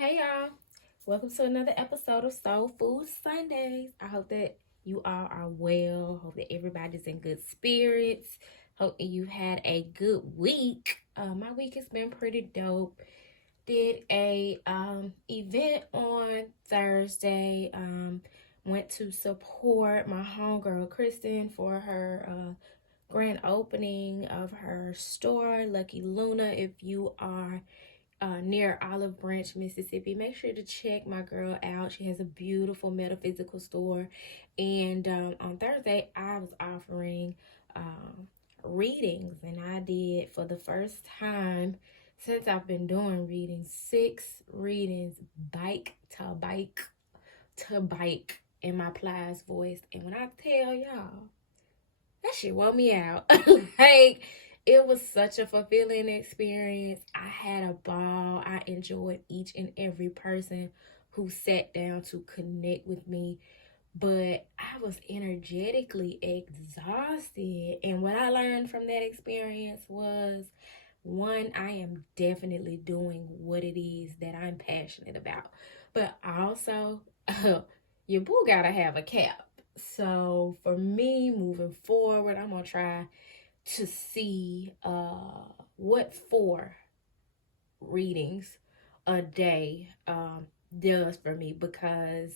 Hey y'all, welcome to another episode of Soul Food Sundays. I hope that you all are well. Hope that everybody's in good spirits. Hope that you had a good week. My week has been pretty dope. Did a event on Thursday. Went to support my homegirl Kristen for her grand opening of her store, Lucky Luna. If you are near Olive Branch, Mississippi, make sure to check my girl out. She has a beautiful metaphysical store. And on Thursday, I was offering readings, and I did for the first time since I've been doing readings, 6 readings, bike to bike in my Plies voice. And when I tell y'all, that shit wore me out. Like, it was such a fulfilling experience. I had a ball. I enjoyed each and every person who sat down to connect with me. But I was energetically exhausted. And what I learned from that experience was, one, I am definitely doing what it is that I'm passionate about. But also, your boo gotta have a cap. So for me, moving forward, I'm gonna try to see what 4 readings a day does for me, because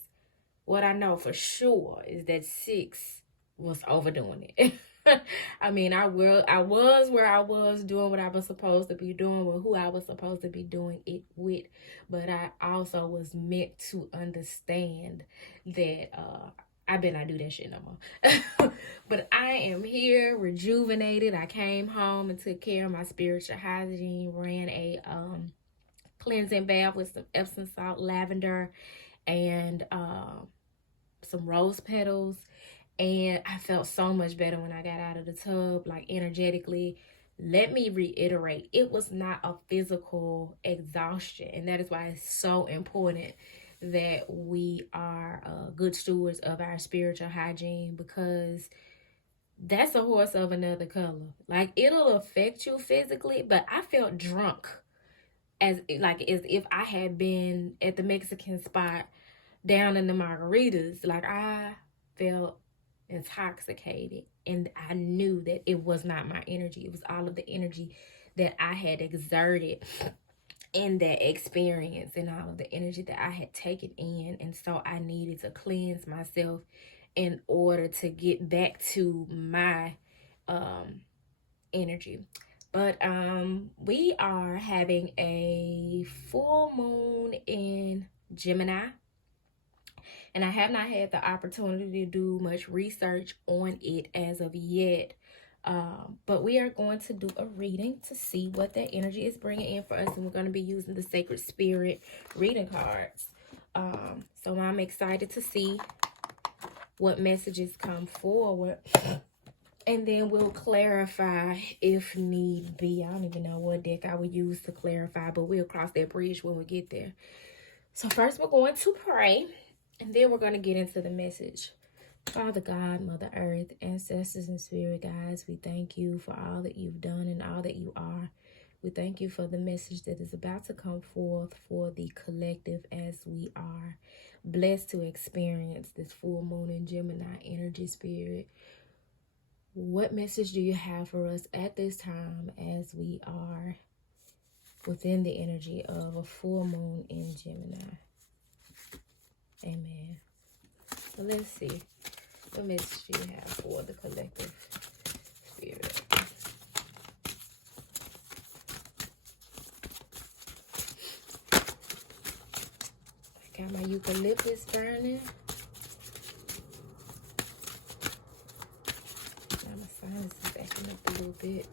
what I know for sure is that 6 was overdoing it. I mean, I was where I was, doing what I was supposed to be doing with who I was supposed to be doing it with, but I also was meant to understand that I better not do that shit no more. But I am here, rejuvenated. I came home and took care of my spiritual hygiene, ran a cleansing bath with some Epsom salt, lavender, and some rose petals. And I felt so much better when I got out of the tub, like energetically. Let me reiterate, it was not a physical exhaustion. And that is why it's so important that we are good stewards of our spiritual hygiene, because that's a horse of another color. Like, it'll affect you physically, but I felt drunk, as if I had been at the Mexican spot down in the margaritas. Like, I felt intoxicated, and I knew that it was not my energy. It was all of the energy that I had exerted in that experience, and all of the energy that I had taken in. And so I needed to cleanse myself in order to get back to my energy. But we are having a full moon in Gemini, and I have not had the opportunity to do much research on it as of yet. But we are going to do a reading to see what that energy is bringing in for us, and we're going to be using the Sacred Spirit reading cards. So I'm excited to see what messages come forward, and then we'll clarify if need be. I don't even know what deck I would use to clarify, but we'll cross that bridge when we get there. So first we're going to pray, and then we're going to get into the message. Father God, Mother Earth, ancestors and spirit guides, we thank you for all that you've done and all that you are. We thank you for the message that is about to come forth for the collective as we are blessed to experience this full moon in Gemini energy, Spirit. What message do you have for us at this time as we are within the energy of a full moon in Gemini? Amen. So let's see. What message do you have for the collective spirit? I got my eucalyptus burning. Now my sinus is acting up a little bit.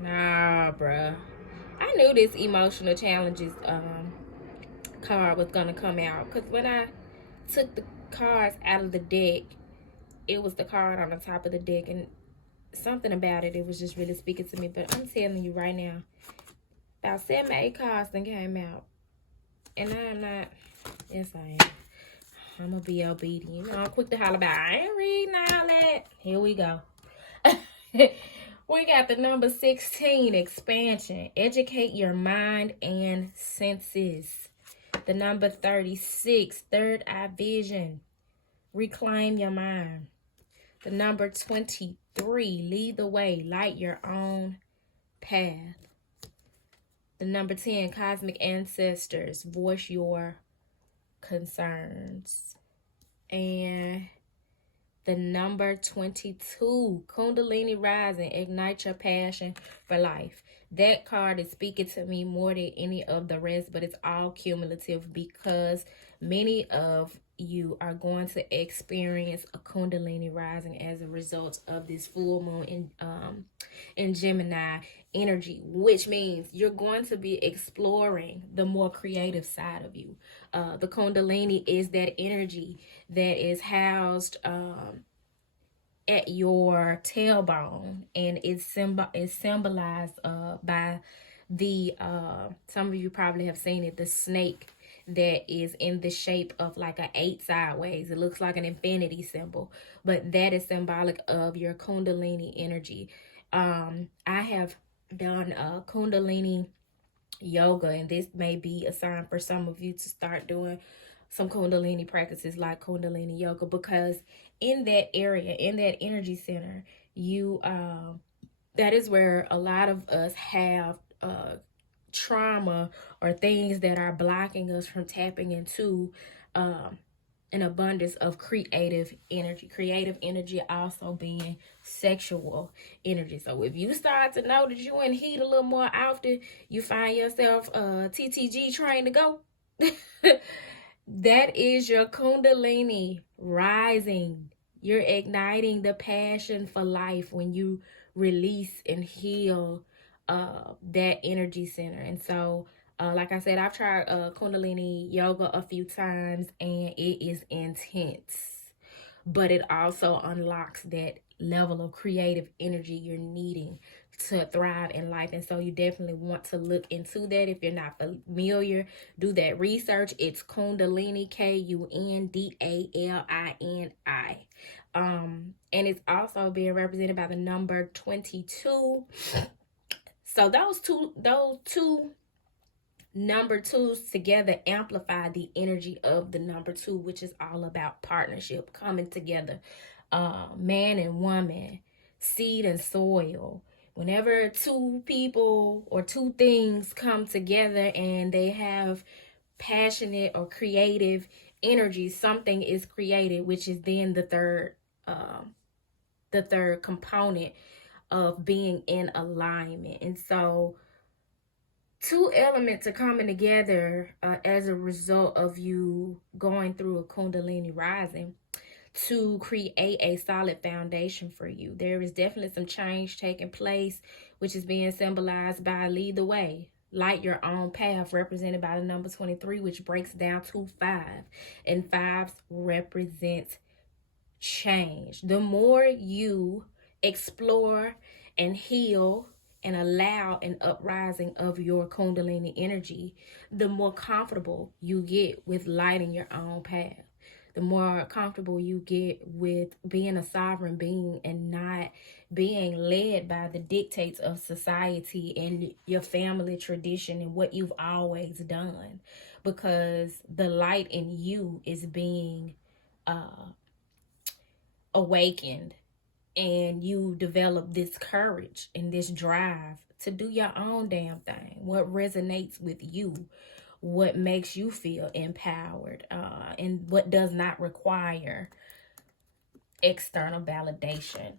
Nah, bruh. I knew this emotional challenges card was gonna come out, because when I took the cards out of the deck, it was the card on the top of the deck, and something about it was just really speaking to me. But I'm telling you right now, about 7 or 8 cards then came out, and I'm not. Yes, I am. I'm gonna be obedient. You know, I'm quick to holler about, I ain't reading all that. Here we go. We got the number 16, expansion. Educate your mind and senses. The number 36, third eye vision. Reclaim your mind. The number 23, lead the way. Light your own path. The number 10, cosmic ancestors. Voice your concerns. And the number 22, Kundalini Rising, ignite your passion for life. That card is speaking to me more than any of the rest, but it's all cumulative because many of you are going to experience a Kundalini Rising as a result of this full moon in Gemini energy, which means you're going to be exploring the more creative side of you. The Kundalini is that energy that is housed at your tailbone, and it's symbolized by the some of you probably have seen it, the snake that is in the shape of like an 8 sideways. It looks like an infinity symbol, but that is symbolic of your Kundalini energy. I have done Kundalini yoga, and this may be a sign for some of you to start doing some Kundalini practices like Kundalini yoga, because in that area, in that energy center, you that is where a lot of us have trauma or things that are blocking us from tapping into an abundance of creative energy. Creative energy also being sexual energy. So if you start to know that you in heat a little more often, you find yourself TTG trying to go. That is your Kundalini rising. You're igniting the passion for life when you release and heal that energy center. And so like I said, I've tried Kundalini yoga a few times, and it is intense, but it also unlocks that level of creative energy you're needing to thrive in life. And so you definitely want to look into that. If you're not familiar, do that research. It's Kundalini, Kundalini. And it's also being represented by the number 22. So those two number twos together amplify the energy of the number 2, which is all about partnership, coming together, man and woman, seed and soil. Whenever two people or two things come together and they have passionate or creative energy, something is created, which is then the third component of being in alignment. And so two elements are coming together as a result of you going through a Kundalini rising to create a solid foundation for you. There is definitely some change taking place, which is being symbolized by lead the way, light your own path, represented by the number 23, which breaks down to 5. And 5s represent change. The more you explore and heal and allow an uprising of your Kundalini energy, the more comfortable you get with lighting your own path. The more comfortable you get with being a sovereign being and not being led by the dictates of society and your family tradition and what you've always done, because the light in you is being awakened, and you develop this courage and this drive to do your own damn thing. What resonates with you, what makes you feel empowered, and what does not require external validation.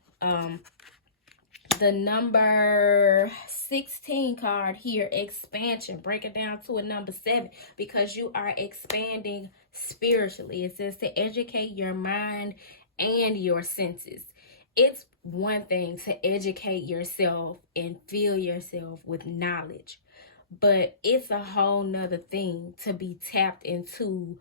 The number 16 card here, expansion, break it down to a number 7, because you are expanding spiritually. It says to educate your mind and your senses. It's one thing to educate yourself and fill yourself with knowledge, but it's a whole nother thing to be tapped into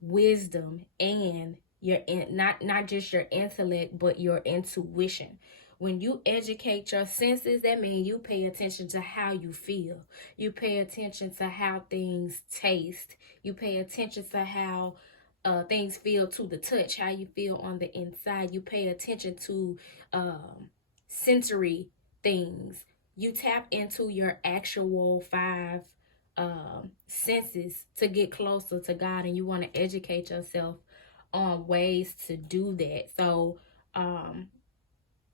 wisdom and not just your intellect, but your intuition. When you educate your senses, that means you pay attention to how you feel. You pay attention to how things taste. You pay attention to how things feel to the touch, how you feel on the inside. You pay attention to sensory things. You tap into your actual five senses to get closer to God, and you want to educate yourself on ways to do that. So um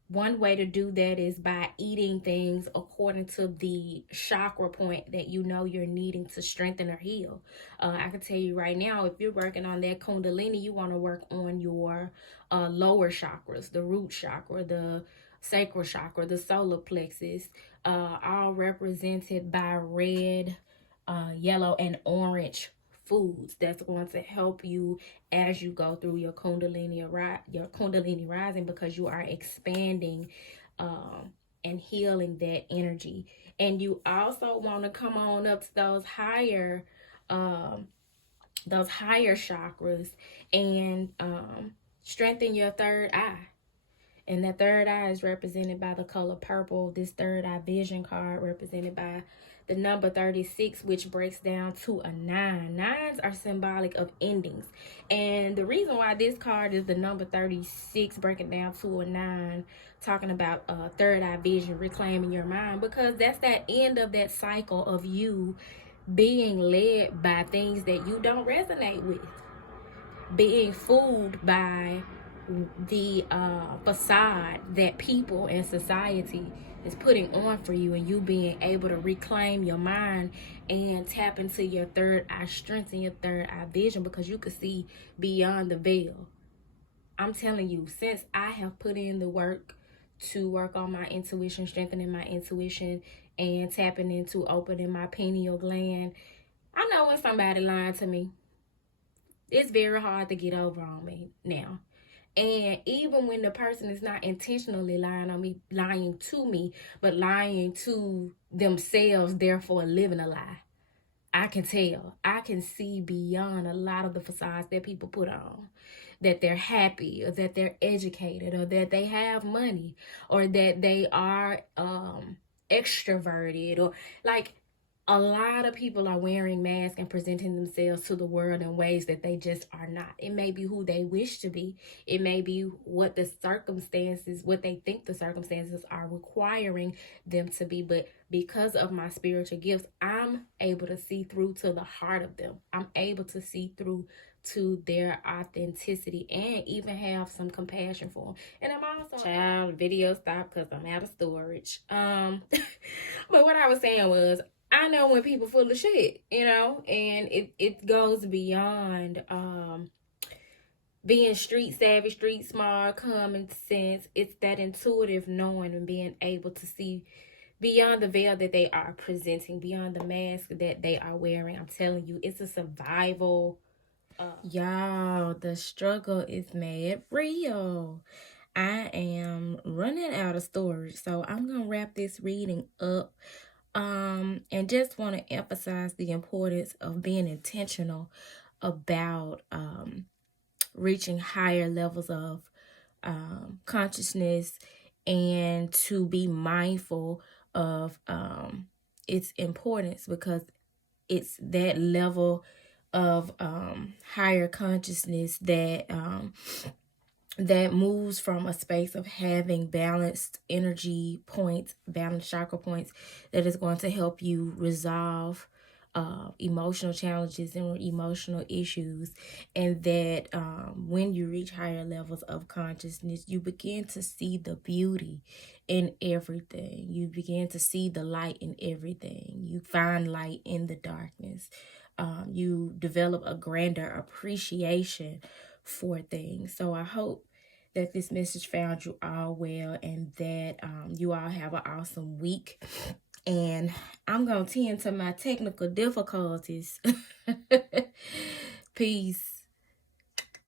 one way to do that is by eating things according to the chakra point that you know you're needing to strengthen or heal. I can tell you right now, if you're working on that Kundalini, you want to work on your lower chakras, the root chakra, the sacral chakra, the solar plexus, all represented by red, yellow, and orange foods that's going to help you as you go through your Kundalini rising, because you are expanding and healing that energy. And you also want to come on up to um, those higher chakras and strengthen your third eye. And that third eye is represented by the color purple. This third eye vision card represented by the number 36, which breaks down to a 9. Nines are symbolic of endings. And the reason why this card is the number 36 breaking down to a 9, talking about third eye vision, reclaiming your mind, because that's that end of that cycle of you being led by things that you don't resonate with, being fooled by the facade that people and society is putting on for you, and you being able to reclaim your mind and tap into your third eye strength and your third eye vision, because you can see beyond the veil. I'm telling you, since I have put in the work to work on my intuition, strengthening my intuition, and tapping into opening my pineal gland, I know when somebody lying to me. It's very hard to get over on me now. And even when the person is not intentionally lying to me, but lying to themselves, therefore living a lie, I can tell. I can see beyond a lot of the facades that people put on. That they're happy, or that they're educated, or that they have money, or that they are extroverted, or like, a lot of people are wearing masks and presenting themselves to the world in ways that they just are not. It may be who they wish to be. It may be what the circumstances, what they think the circumstances are requiring them to be. But because of my spiritual gifts, I'm able to see through to the heart of them. I'm able to see through to their authenticity and even have some compassion for them. And I'm also video stop because I'm out of storage. But what I was saying was, I know when people full of shit, and it goes beyond being street savvy, street smart, common sense. It's that intuitive knowing and being able to see beyond the veil that they are presenting, beyond the mask that they are wearing. I'm telling you, it's a survival. Y'all, the struggle is mad real. I am running out of storage, so I'm gonna wrap this reading up. And just want to emphasize the importance of being intentional about reaching higher levels of consciousness, and to be mindful of its importance, because it's that level of higher consciousness that that moves from a space of having balanced energy points, balanced chakra points, that is going to help you resolve emotional challenges and emotional issues. And that when you reach higher levels of consciousness, you begin to see the beauty in everything. You begin to see the light in everything. You find light in the darkness. You develop a grander appreciation for things. So I hope that this message found you all well, and that you all have an awesome week. And I'm going to tend to my technical difficulties. Peace.